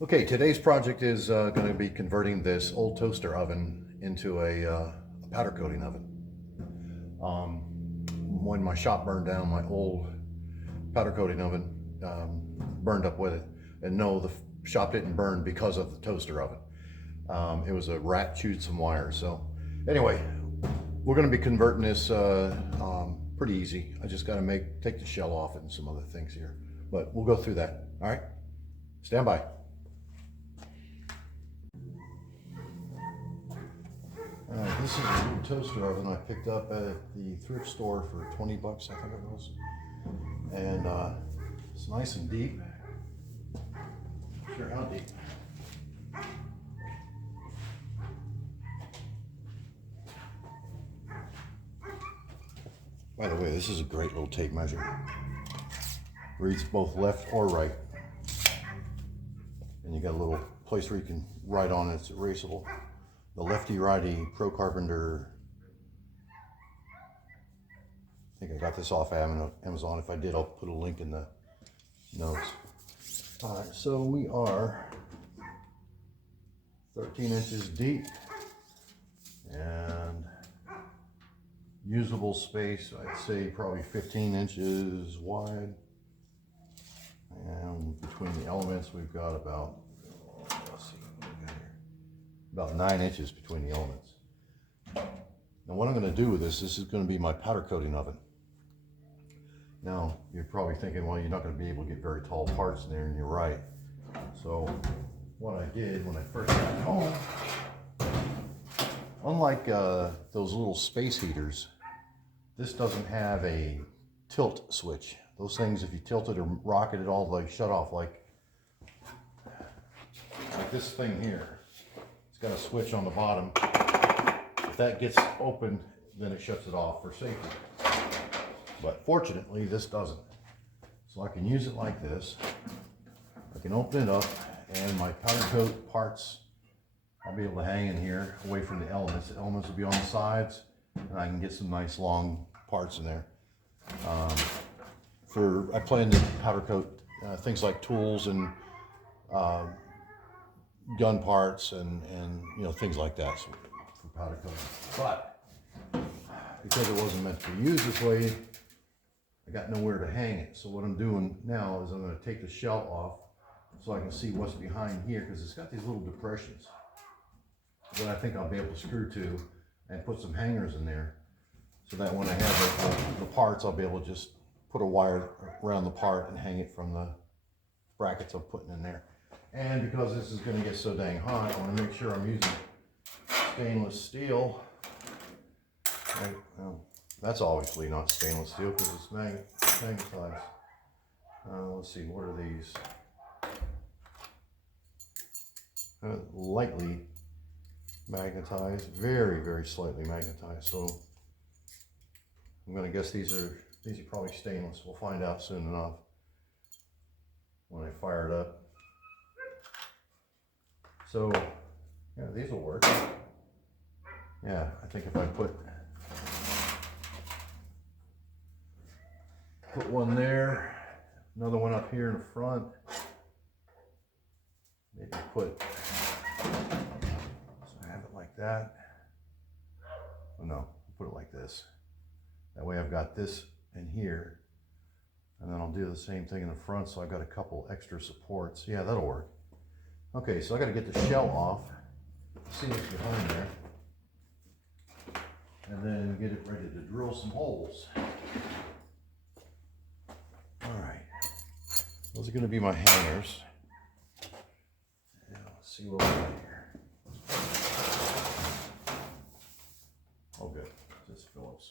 Okay, today's project is going to be converting this old toaster oven into a powder coating oven. When my shop burned down, my old powder coating oven burned up with it. And no, the shop didn't burn because of the toaster oven. It was a rat chewed some wires. So anyway, we're going to be converting this pretty easy. I just got to take the shell off it and some other things here. But we'll go through that. All right, stand by. This is a little toaster oven I picked up at the thrift store for 20 bucks, I think it was. And it's nice and deep. Not sure how deep. By the way, this is a great little tape measure. Reads both left or right. And you got a little place where you can write on it, it's erasable. The lefty-righty Pro Carpenter. I think I got this off Amazon. If I did, I'll put a link in the notes. All right, so we are 13 inches deep and usable space, I'd say probably 15 inches wide. And between the elements, we've got about, let's see, what we got here, about 9 inches between the elements. Now what I'm going to do with this is going to be my powder coating oven. Now you're probably thinking, well, you're not going to be able to get very tall parts in there, and you're right. So what I did when I first got home, unlike those little space heaters, this doesn't have a tilt switch. Those things, if you tilt it or rock it at all, they shut off like this thing here. It's got a switch on the bottom. If that gets opened, then it shuts it off for safety. But fortunately, this doesn't. So I can use it like this. I can open it up, and my powder coat parts, I'll be able to hang in here away from the elements. The elements will be on the sides, and I can get some nice long parts in there. I plan to powder coat things like tools and gun parts and things like that, so for powder coating. But because it wasn't meant to be used this way, I got nowhere to hang it. So what I'm doing now is I'm going to take the shell off so I can see what's behind here, because it's got these little depressions that I think I'll be able to screw to and put some hangers in there, so that when I have the parts, I'll be able to just put a wire around the part and hang it from the brackets I'm putting in there. And because this is going to get so dang hot, I want to make sure I'm using stainless steel. Right, well, that's obviously not stainless steel because it's magnetized. Let's see, what are these? Lightly magnetized, very, very slightly magnetized. So I'm going to guess these are probably stainless. We'll find out soon enough when I fire it up. So yeah, these will work. Yeah, I think if I put one there, another one up here in the front, maybe put, so I have it like that. Oh no, put it like this. That way I've got this in here, and then I'll do the same thing in the front, so I've got a couple extra supports. Yeah, that'll work. Okay, so I got to get the shell off, see what's behind there, and then get it ready to drill some holes. All right, those are going to be my hangers. Now, let's see what we got here. Oh, good. This is Phillips.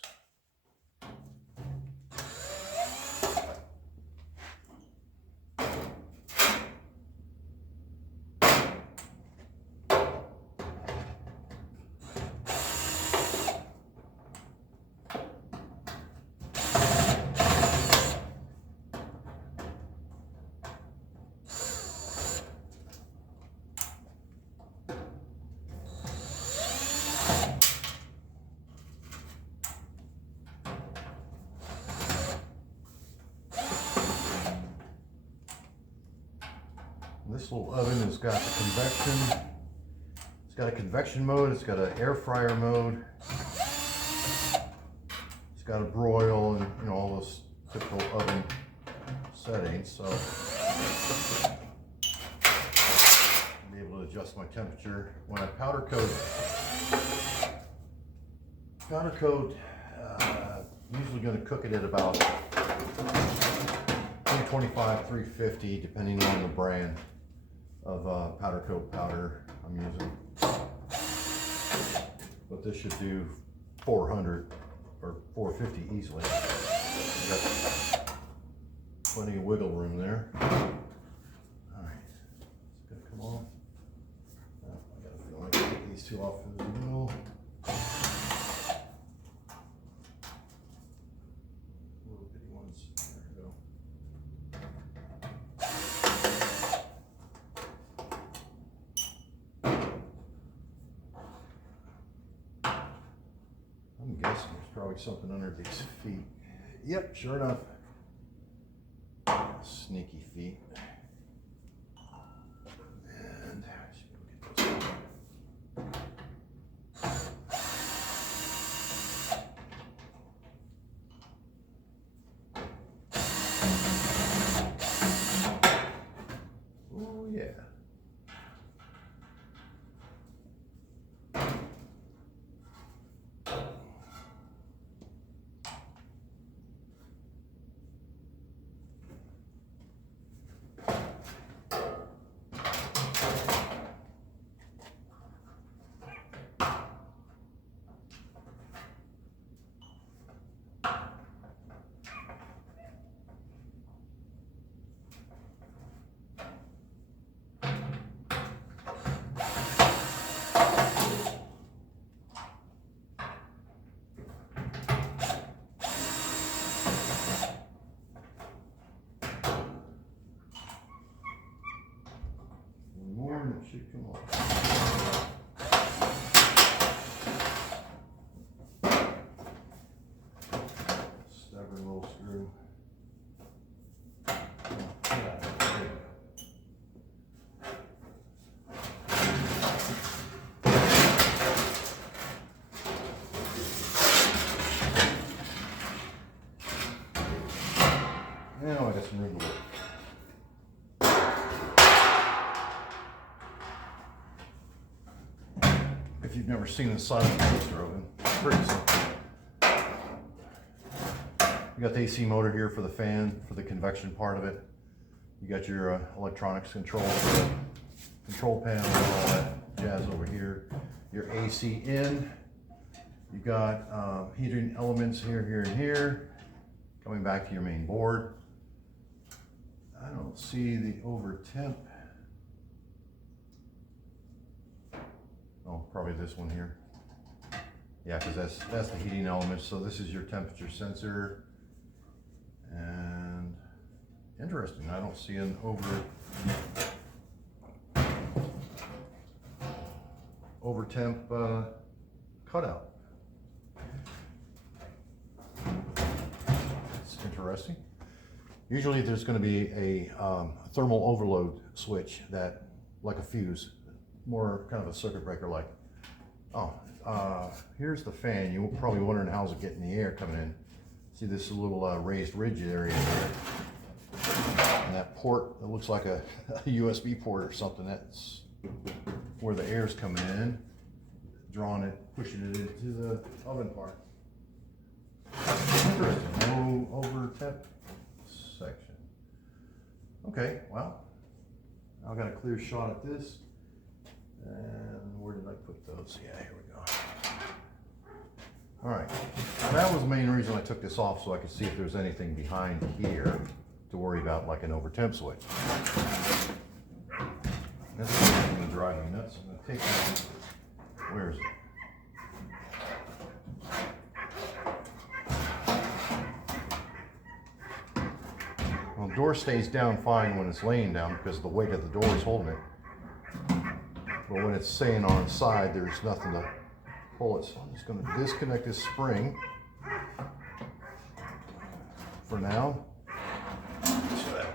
This little oven has got the convection. It's got a convection mode. It's got an air fryer mode. It's got a broil and all those typical oven settings. So I'll be able to adjust my temperature when I powder coat. Powder coat. Usually going to cook it at about 325, 350, depending on the brand of powder coat powder I'm using. But this should do 400 or 450 easily. Got plenty of wiggle room there. All right, it's gonna come on. I got a feeling I can get these two off in the middle. Little bitty ones. There we go. I'm guessing there's probably something under these feet. Yep, sure enough. Sneaky feet. And I should go get those. Oh yeah. It should come off. Stubborn little screw. Now I got some room to work. If you've never seen the silent toaster oven, it's pretty simple. You got the AC motor here for the fan, for the convection part of it. You got your electronics control for the control panel, all that jazz over here. Your AC in. You got heating elements here, here, and here. Coming back to your main board. I don't see the over temp. Oh, probably this one here. Yeah, because that's the heating element. So this is your temperature sensor. And interesting, I don't see an over temp cutout. It's interesting. Usually there's going to be a thermal overload switch that, like a fuse, more kind of a circuit breaker like. Oh, here's the fan. You're probably wondering how's it getting the air coming in. See this little raised ridge area there. And that port that looks like a USB port or something, that's where the air's coming in, drawing it, pushing it into the oven part. Interesting, no over temp section. Okay, well, I've got a clear shot at this. And where did I put those? Yeah, here we go. All right, that was the main reason I took this off, so I could see if there's anything behind here to worry about, like an over temp switch. This is going to drive me nuts. I'm going to take that. Where is it? Well, the door stays down fine when it's laying down because the weight of the door is holding it. But when it's staying on its side, there's nothing to pull it. So I'm just going to disconnect this spring for now, so that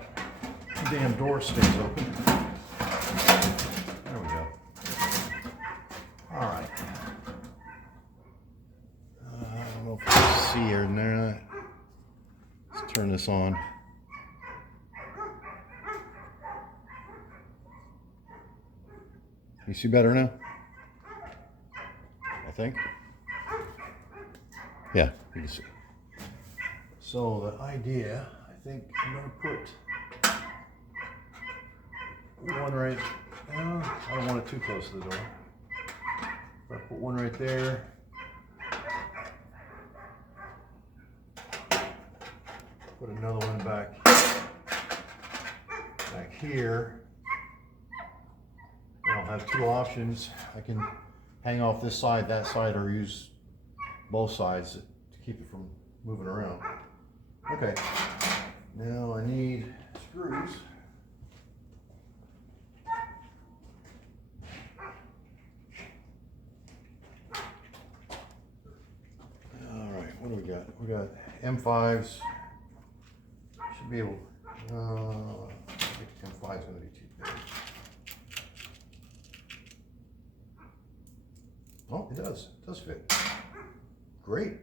damn door stays open. this on. You see better now? I think. Yeah, you can see. So the idea, I think I'm going to put one right, I don't want it too close to the door. If I put one right there. Put another one back here. And I'll have two options. I can hang off this side, that side, or use both sides to keep it from moving around. Okay, now I need screws. All right, what do we got? We got M5s. Should be able, I think M5 is going to be too big. Oh, it does fit. Great.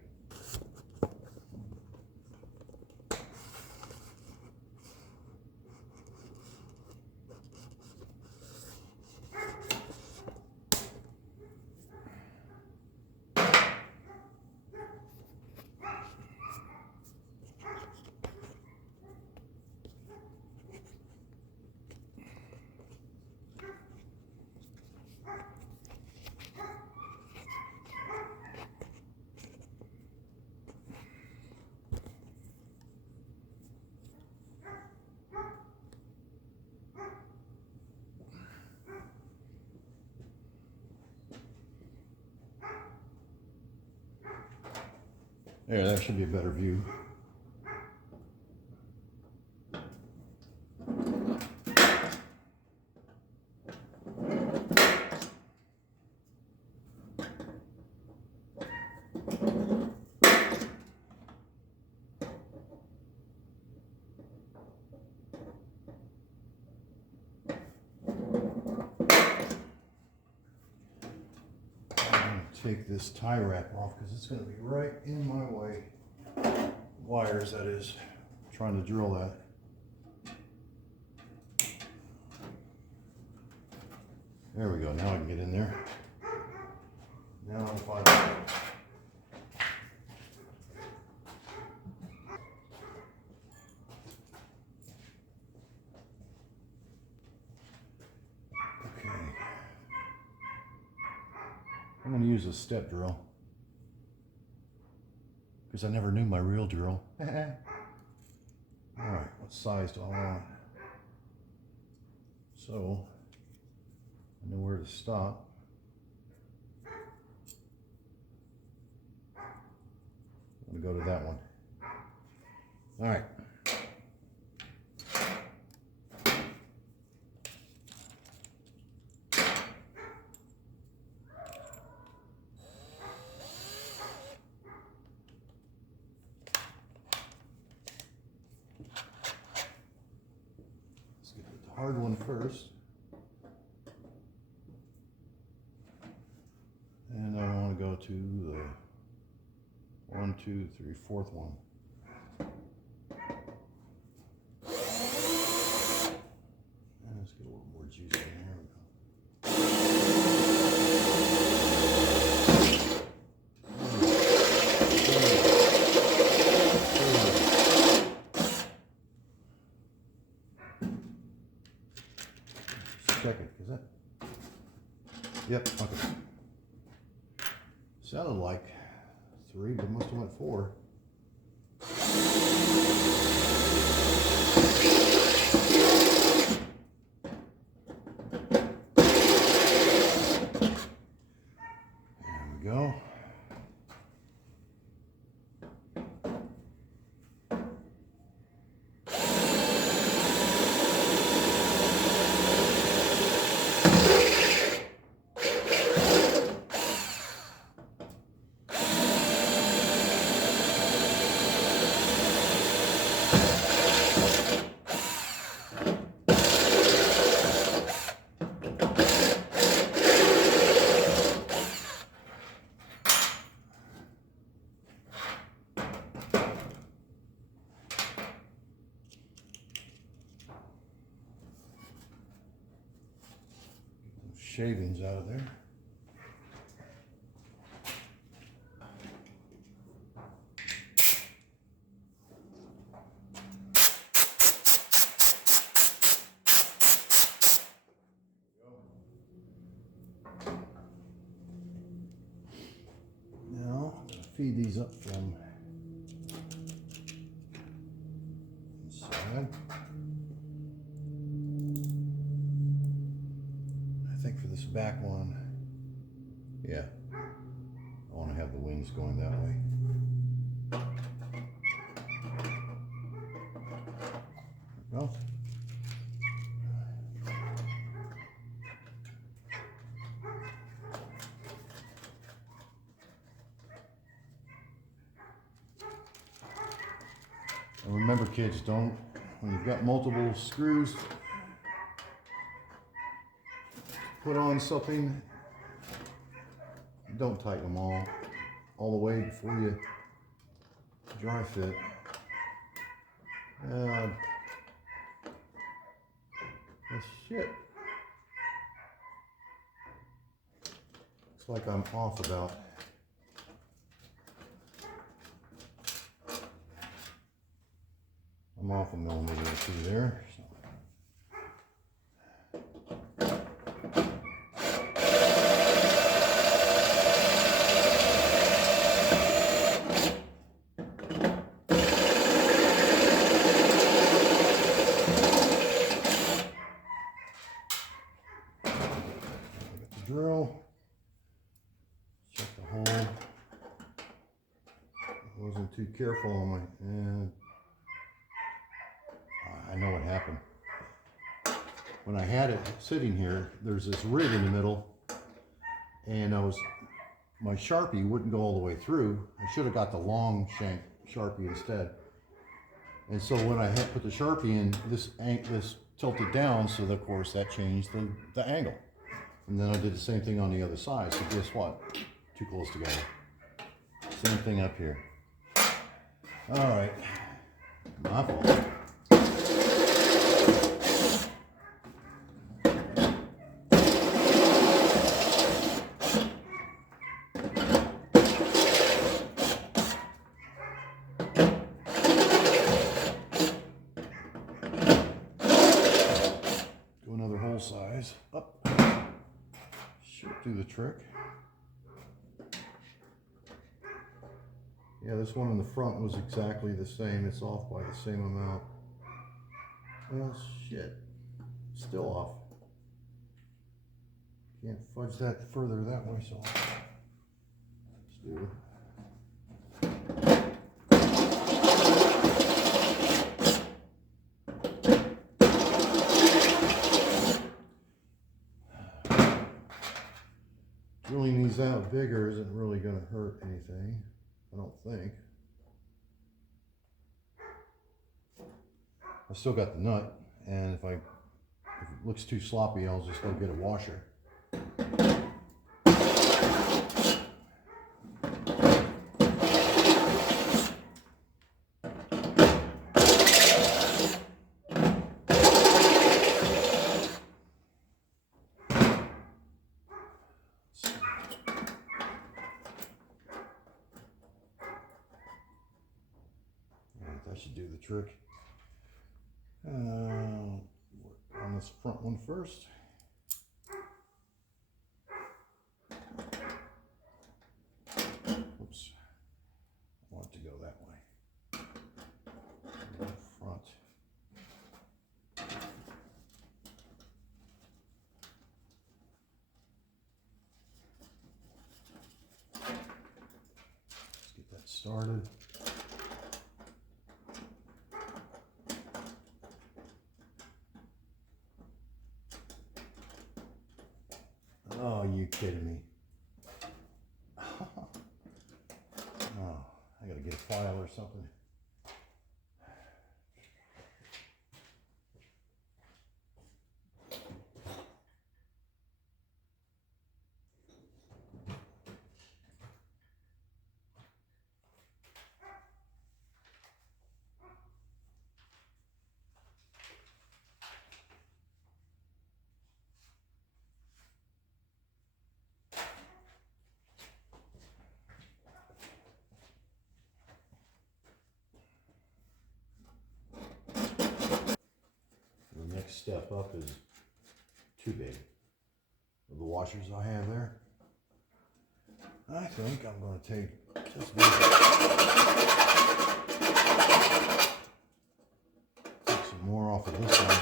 There, that should be a better view. Take this tie wrap off because it's going to be right in my way. Wires, that is. I'm trying to drill that. There we go. Now I can get in there. Now I'll find it. I'm going to use a step drill because I never knew my real drill. All right, what size do I want? So I know where to stop. I'm going to go to that one. All right. Hard one first, and I want to go to the 1, 2, 3, 4th one. And let's get a little more juice in there. Check it, is that? Yep, okay. Sounded like 3, but must have went 4. There we go. shavings out of there. Now, feed these up from inside. I think for this back one, yeah, I want to have the wings going that way. Well, and remember, kids, don't, when you've got multiple screws, put on something, don't tighten them all the way before you dry fit. This shit. Looks like I'm off about. I'm off a millimeter or two there. So. Drill, check the hole. I wasn't too careful on my, and I know what happened. When I had it sitting here, there's this rig in the middle, and my Sharpie wouldn't go all the way through. I should have got the long shank Sharpie instead. And so when I had put the Sharpie in, this tilted down, so of course that changed the angle. And then I did the same thing on the other side. So guess what? Too close together. Same thing up here. All right. My fault. Do another hole size. Up. Should do the trick. Yeah, this one in the front was exactly the same. It's off by the same amount. Well, shit. Still off. Can't fudge that further that way, so let's do it. Drilling these out bigger isn't really going to hurt anything, I don't think. I still got the nut, and if it looks too sloppy, I'll just go get a washer. That should do the trick. On this front one first. Oops. I want it to go that way. Front. Let's get that started. Oh, you kidding me? Oh, I gotta get a file or something. step up is too big. The washers I have there. I think I'm going to take just take some more off of this one.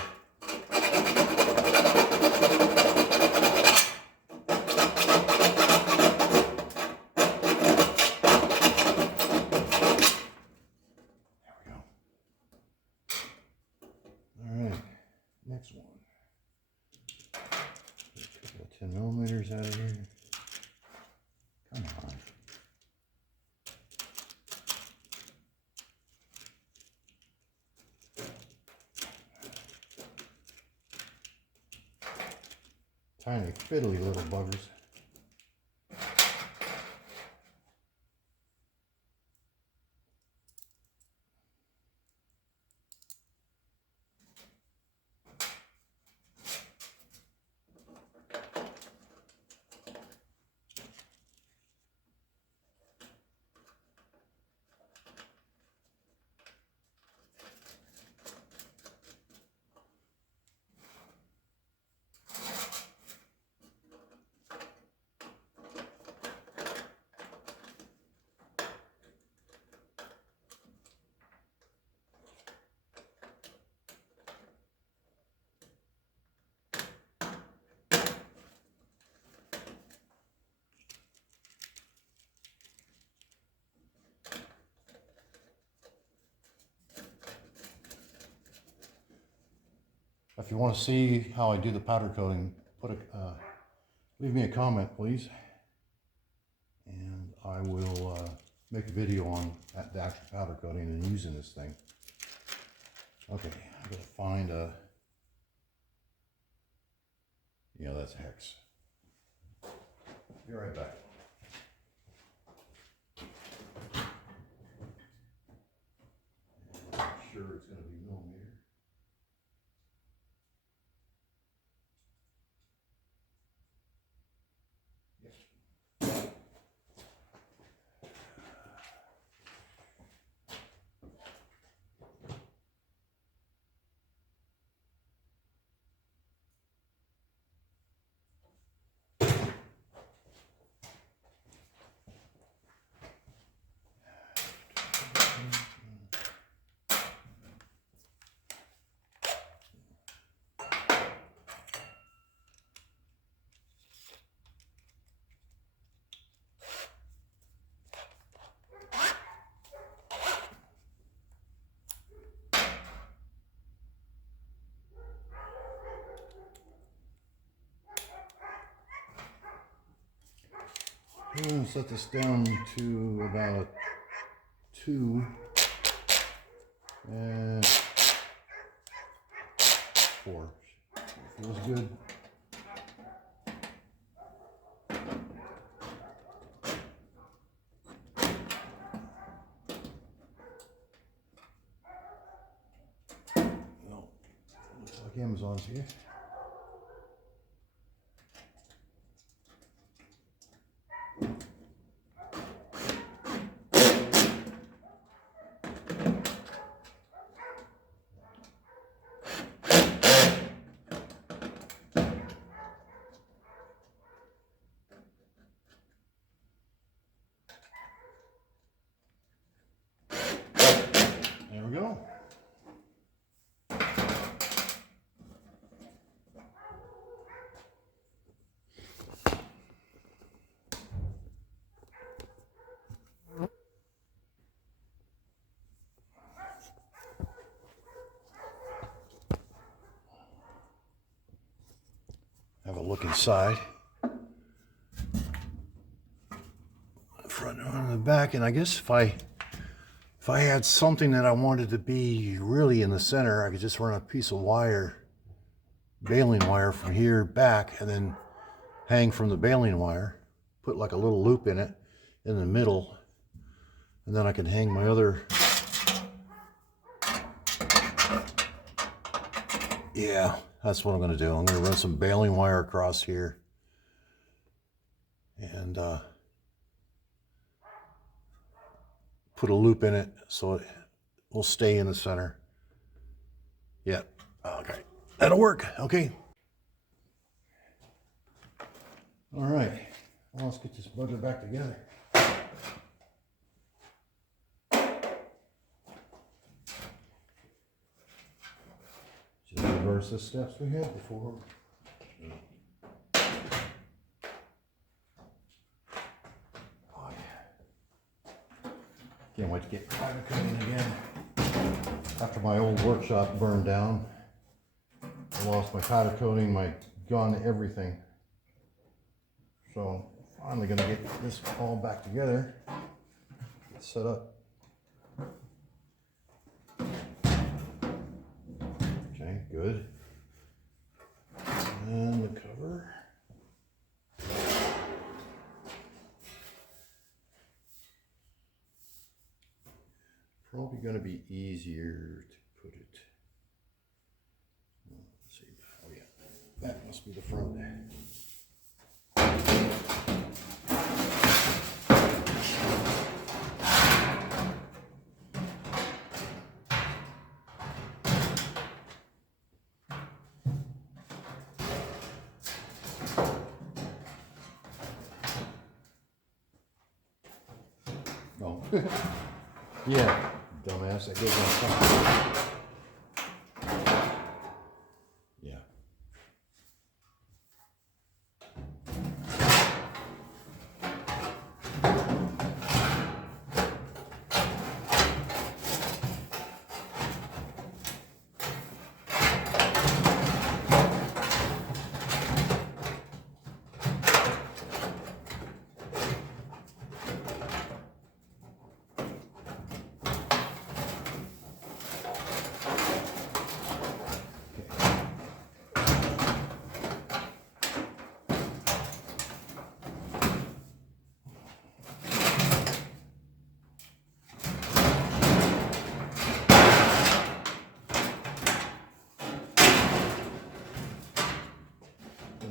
Next one. Get a couple of 10 millimeters out of here. Come on. Tiny fiddly little buggers. If you want to see how I do the powder coating, leave me a comment, please, and I will make a video on the actual powder coating and using this thing. Okay, I'm gonna find a. Yeah, that's hex. Be right back. I'm sure it's going to be millimeter. I'm going to set this down to about 2 and 4. Feels good. No, looks like Amazon's here. There we go. Have a look inside. Front and the back, and I guess if I had something that I wanted to be really in the center, I could just run a piece of wire, baling wire from here back, and then hang from the baling wire, put like a little loop in it in the middle, and then I can hang my other. Yeah, that's what I'm going to do. I'm going to run some baling wire across here and put a loop in it so it will stay in the center. Yep. Okay. That'll work. Okay. All right. Well, let's get this bugger back together. Just reverse the steps we had before. Oh, yeah. Can't wait to get powder coating again. After my old workshop burned down, I lost my powder coating, my gun, everything. So finally gonna get this all back together, set up. Okay, good. And the cover. Probably gonna be easier to put it. Let's see. Oh yeah, that must be the front. Oh, yeah, dumbass, that goes on top. Yeah.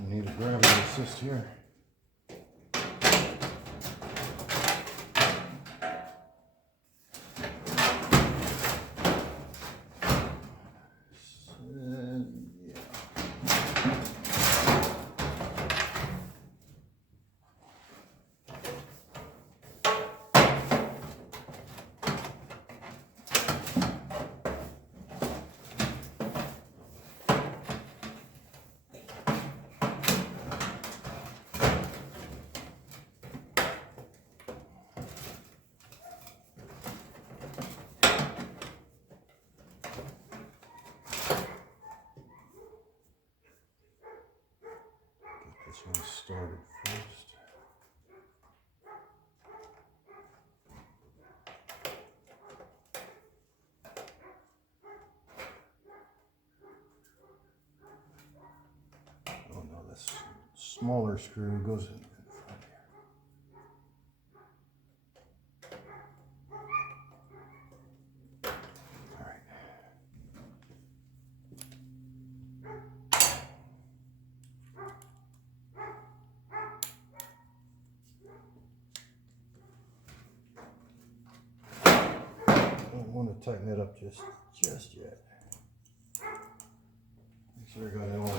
Need a gravity assist here. And yeah. This one started first. Oh no, this smaller screw goes in front here. All right. Don't want to tighten it up just yet. Make sure I got it all.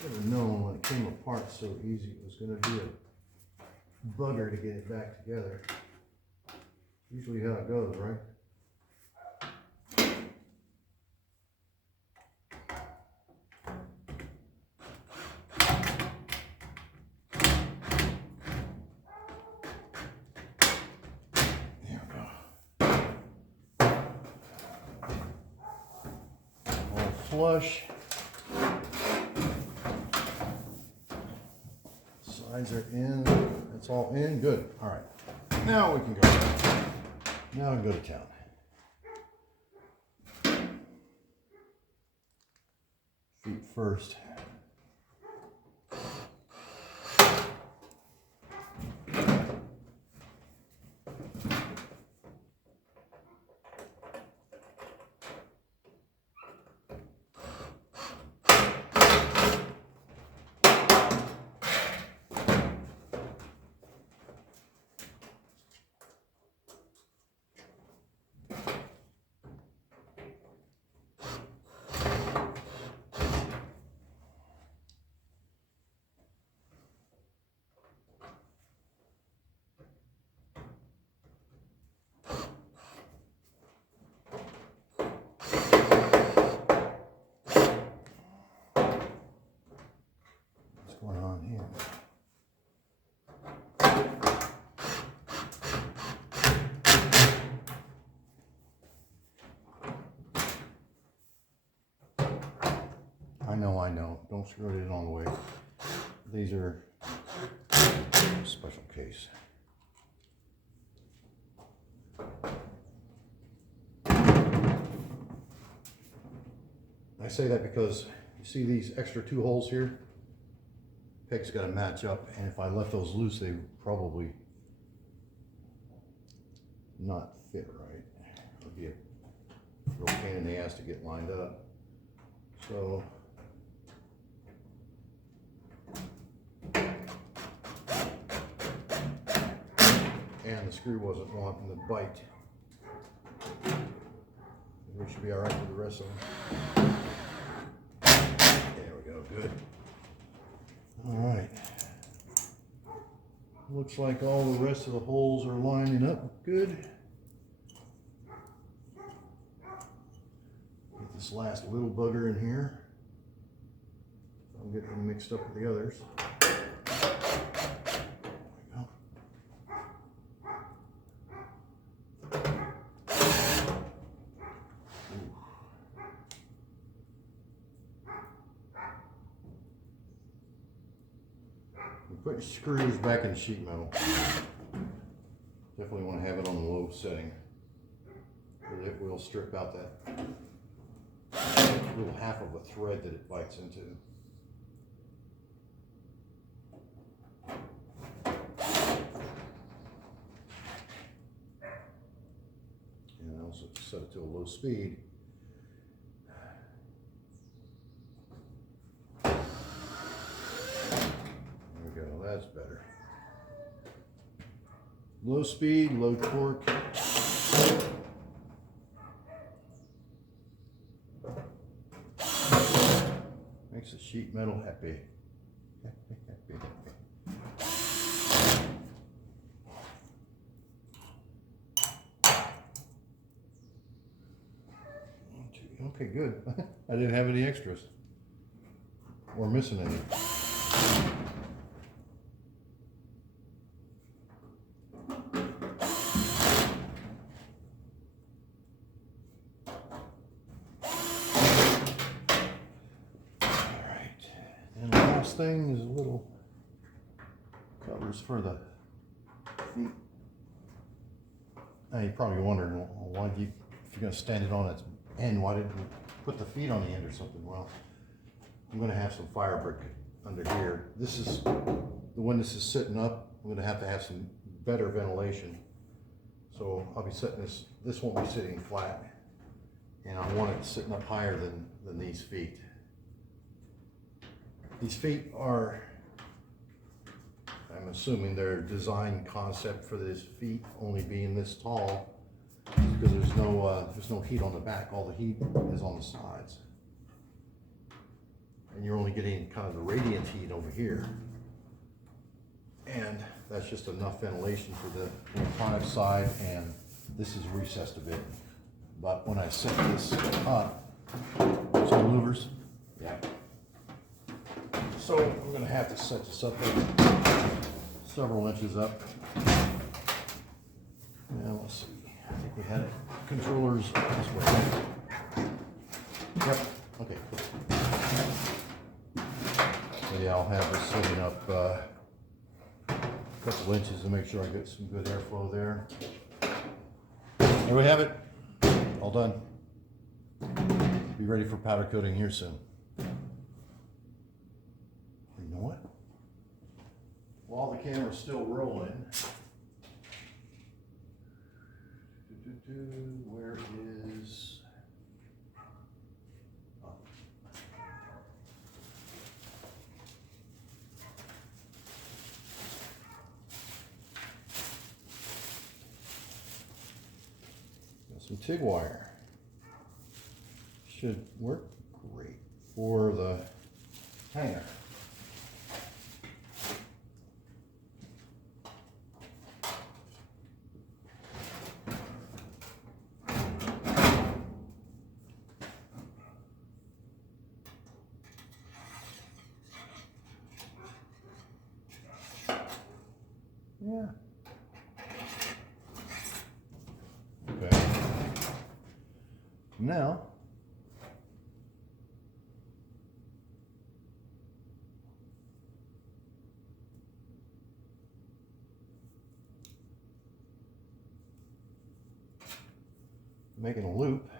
Should have known when it came apart so easy it was going to be a bugger to get it back together. Usually how it goes, right? There we go. All flush. Sides are in. It's all in. Good. All right. Now we can go. Now we can go to town. feet first. What's going on here? I know. Don't screw it in all the way. These are special case. I say that because you see these extra 2 holes here? Peg's got to match up, and if I left those loose, they would probably not fit right. It would be a real pain in the ass to get lined up. So and the screw wasn't wanting to bite. We should be all right for the rest of them. There we go, good. All right. Looks like all the rest of the holes are lining up good. Get this last little bugger in here. I'll get them mixed up with the others. Put screws back in sheet metal. Definitely want to have it on the low setting. It will strip out that little half of a thread that it bites into. And I also set it to a low speed. That's better. Low speed, low torque. Makes the sheet metal happy. Okay, good. I didn't have any extras or missing any. Thing is a little covers for the feet. Now you're probably wondering, well, why do you, if you're going to stand it on its end, why didn't you put the feet on the end or something? Well, I'm going to have some fire brick under here. This is the one this is sitting up. I'm going to have some better ventilation. So I'll be setting this won't be sitting flat, and I want it sitting up higher than these feet. These feet are, I'm assuming their design concept for this feet only being this tall because there's no heat on the back. All the heat is on the sides. And you're only getting kind of the radiant heat over here. And that's just enough ventilation for the electronic side, and this is recessed a bit. But when I set this up, some louvers. Yeah. So I'm going to have to set this up several inches up. Now let's see. I think we had it. Controllers this way. Yep. Okay. So yeah, I'll have this sitting up a couple inches to make sure I get some good airflow there. There we have it. All done. Be ready for powder coating here soon. while the camera's still rolling, where is, oh. Got some TIG wire. Should work great for the hanger. Yeah. Okay. Now, making a loop.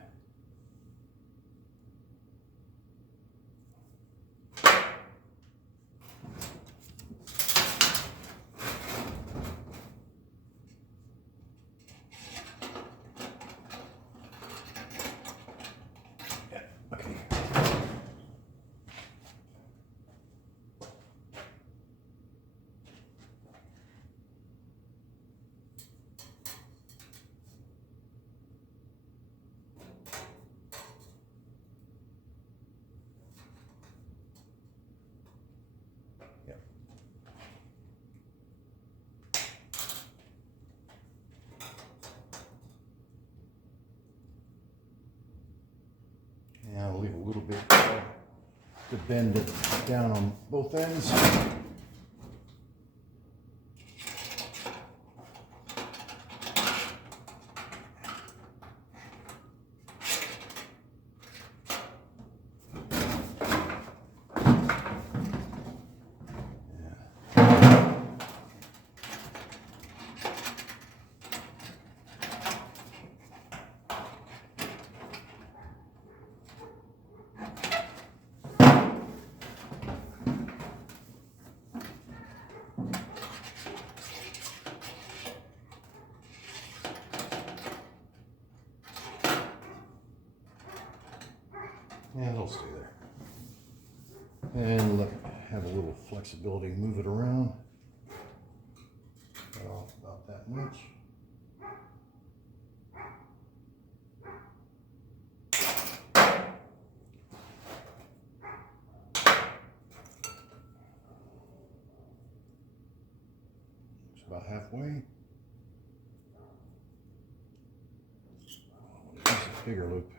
And I'll leave a little bit to bend it down on both ends. And it'll stay there. And look, have a little flexibility, move it around. Cut off about that much. It's about halfway. This is a bigger loop.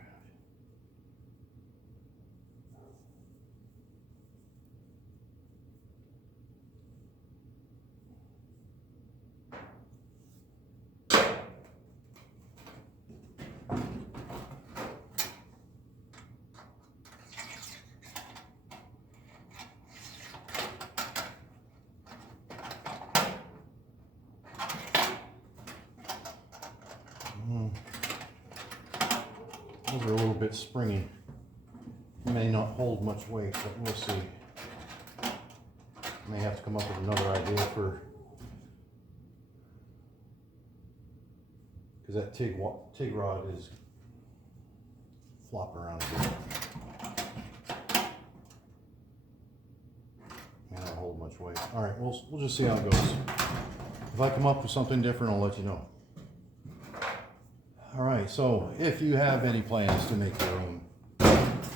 Those are a little bit springy. May not hold much weight, but we'll see. May have to come up with another idea for, because that TIG rod is flopping around a bit. May not hold much weight. All right, we'll just see how it goes. If I come up with something different, I'll let you know. All right, so if you have any plans to make your own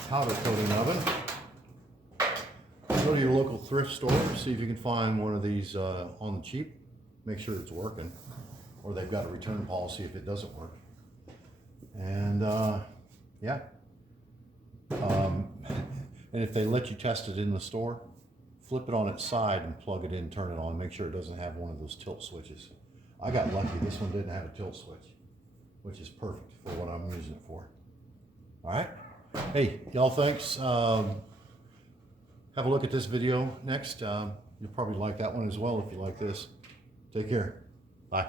powder coating oven, go to your local thrift store, see if you can find one of these on the cheap. Make sure it's working, or they've got a return policy if it doesn't work. And yeah, and if they let you test it in the store, flip it on its side and plug it in, turn it on, make sure it doesn't have one of those tilt switches. I got lucky, this one didn't have a tilt switch, which is perfect for what I'm using it for. All right. Hey, y'all, thanks. Have a look at this video next. You'll probably like that one as well if you like this. Take care. Bye.